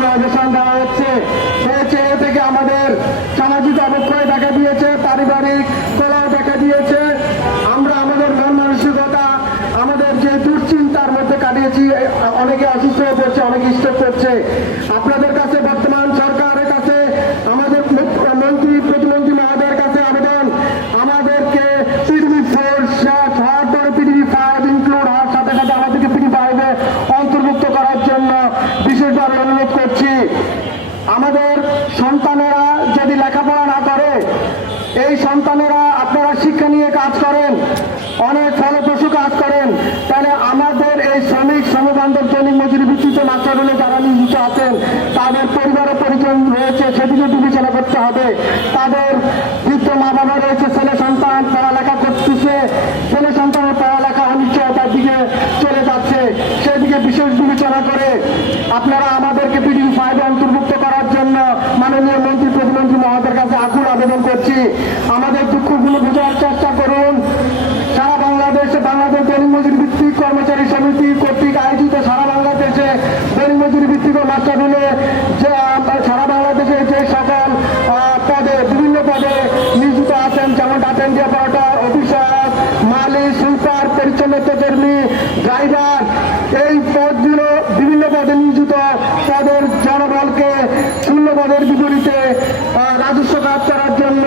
নির্দেশন দেওয়া হচ্ছে। সেই চেয়ে থেকে আমাদের সামাজিক অবক্ষয় দেখা দিয়েছে, পারিবারিক কলহ দেখা দিয়েছে। আমরা আমাদের মন মানসিকতা আমাদের যে দুশ্চিন্তার মধ্যে কাটিয়েছি, অনেকে অসুস্থ হয়ে পড়ছে, অনেকে স্ট্রোক করছে। আপনাদের কাছে বর্তমান সরকারের কাছে আমাদের মন্ত্রী প্রতিমন্ত্রী মহোদয়ের কাছে আবেদন, আমাদেরকে PDB5 ইনক্লুড হওয়ার সাথে সাথে আমাদেরকে PDB5 অন্তর্ভুক্ত করার জন্য বিশেষভাবে অনুরোধ করছি। আমাদের সন্তানেরা যদি লেখাপড়া না করে, এই সন্তানেরা আপনারা শিক্ষা নিয়ে কাজ করেন, অনেক ফলপ্রসূ কাজ করেন, তাহলে আমাদের এই শ্রমিক শ্রমবান্ধব দৈনিক মজুরি ভিত্তিতে মাস্টারগুলো যারা নিয়োজিত আছেন, তাদের পরিবারের পরিজন রয়েছে, সেদিকে বিবেচনা করতে হবে। তাদের বৃদ্ধ মা বাবা রয়েছে, ছেলে সন্তান পড়ালেখা করতেছে, ছেলে সন্তানের পড়ালেখা অনিশ্চয়তার দিকে চলে যাচ্ছে, সেদিকে বিশেষ বিবেচনা করে আপনারা আমাদেরকে PDB5 অন্তর্ভুক্ত করার জন্য মাননীয় মন্ত্রী প্রতিমন্ত্রী মহোদয়ের কাছে আকুল আবেদন করছি। আমাদের দুঃখগুলো বোঝার চেষ্টা করুন। সারা বাংলাদেশে বাংলাদেশ দৈনিক মজুরি ভিত্তিক কর্মচারী সমিতি কর্তৃক আয়োজিত সারা বাংলাদেশে দৈনিক মজুরি ভিত্তিক মাস্টারগুলো যে সারা বাংলাদেশে যে সকল পদে বিভিন্ন পদে নিয়োজিত আছেন, যেমন ডাটা এন্ট্রি অপারেটর, অফিসার, মালি, সুপার, পরিচ্ছন্নতা কর্মী, ড্রাইভার, এই পদগুলো বিভিন্ন পদে নিয়োজিত পদের জনবলকে শূন্য পদের বিপরীতে রাজস্ব কাজ করার জন্য